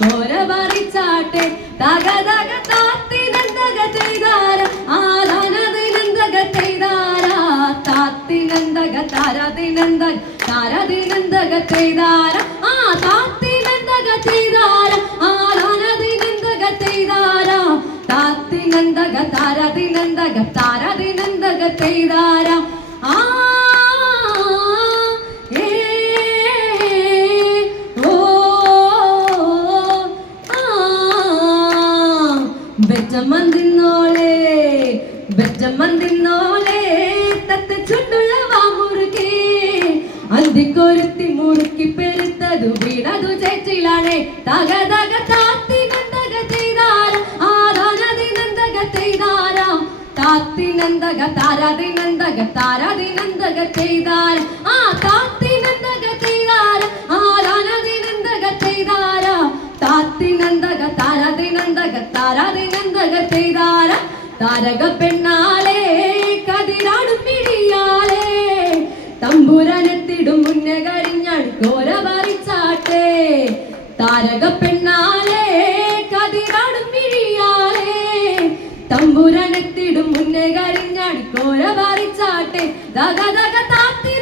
കോര പറിച്ചാട്ടെ തക തക താത്തിനന്തക ചെയ്താര ആദാനദിനന്തക ചെയ്താര. താത്തിനന്തക താരദിനന്തക താരദിനന്തക ചെയ്താര. ആ താത്തിനന്തക ചെയ്താര ആദാനദിനന്തക ചെയ്താര. ചെയ്താര. ബെറ്റമന്തിന്നോളെ ബെറ്റമന്തിന്നോളെ തത്ത ചുണ്ടുള്ള വാമുറുകെ അന്തിക്കൊരുത്തി മുറുക്കി പെരുത്തതു വീണതു ചേച്ചിലാണേ തക തക താത്തി നന്ദക ചെയ്താര. ആരാധതി നന്ദക ചെയ്താര. താത്തി നന്ദക താരാതി നന്ദക താരാതി നന്ദക ചെയ്താര. ആ താത്തി നന്ദക ചെയ്താര. ആരാധതി നന്ദക ചെയ്താര. താത്തി നന്ദക താരാതി താരാതി നന്ദക ചെയ്താര? താരക പെണ്ണാലേ കതിരാടും പിടിയാളെ തമ്പുരനെത്തിടും മുന്നെ കരിഞ്ഞാൾ കോര പറിച്ചാട്ടെ താരക പെണ്ണാലേ കതിരാടും പിടിയാളെ തമ്പുരനെത്തിടും മുന്നേ കരിഞ്ഞാൾ കോര പറിച്ചാട്ടെ ദഗ ദഗ താത്തി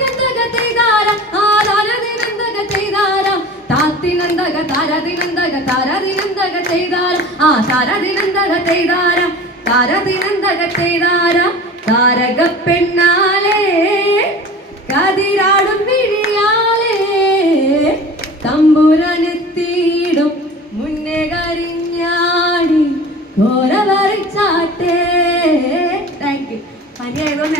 താരാതിനന്ദക താരാതിനന്ദക താരാതിനന്ദക ചെയ്താൽ ആ താരാതിനന്ദക ചെയ്താരം. താരാതിനന്ദക ചെയ്താരം. താരക പെണ്ണാലേ കതിരാടും വിഴിയാലേ തമ്പുരനെത്തിയിടും. മുന്നേ കരിഞ്ഞാടി ഘോരവറിച്ചാട്ടേ താങ്ക് യു പനിയായതുകൊണ്ട്